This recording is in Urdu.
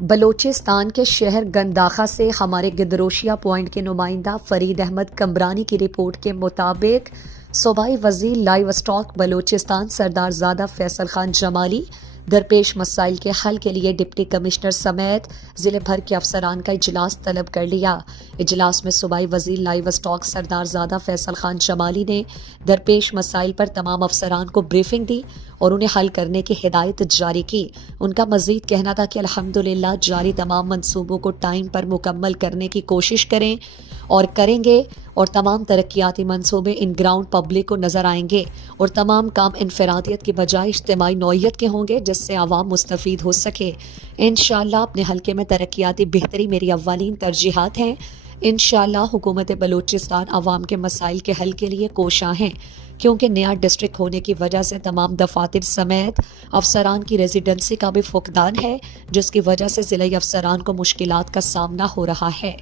بلوچستان کے شہر گنداخہ سے ہمارے گدروشیا پوائنٹ کے نمائندہ فرید احمد کمرانی کی رپورٹ کے مطابق صوبائی وزیر لائیو اسٹاک بلوچستان سردار زادہ فیصل خان جمالی درپیش مسائل کے حل کے لیے ڈپٹی کمشنر سمیت ضلع بھر کے افسران کا اجلاس طلب کر لیا۔ اجلاس میں صوبائی وزیر لائیو اسٹاک سردار زادہ فیصل خان جمالی نے درپیش مسائل پر تمام افسران کو بریفنگ دی اور انہیں حل کرنے کی ہدایت جاری کی۔ ان کا مزید کہنا تھا کہ الحمدللہ جاری تمام منصوبوں کو ٹائم پر مکمل کرنے کی کوشش کریں گے اور تمام ترقیاتی منصوبے ان گراؤنڈ پبلک کو نظر آئیں گے اور تمام کام انفرادیت کے بجائے اجتماعی نوعیت کے ہوں گے جس سے عوام مستفید ہو سکے۔ انشاءاللہ اپنے حلقے میں ترقیاتی بہتری میری اولین ترجیحات ہیں۔ انشاءاللہ حکومت بلوچستان عوام کے مسائل کے حل کے لیے کوشاں ہیں، کیونکہ نیا ڈسٹرکٹ ہونے کی وجہ سے تمام دفاتر سمیت افسران کی ریزیڈنسی کا بھی فقدان ہے، جس کی وجہ سے ضلعی افسران کو مشکلات کا سامنا ہو رہا ہے۔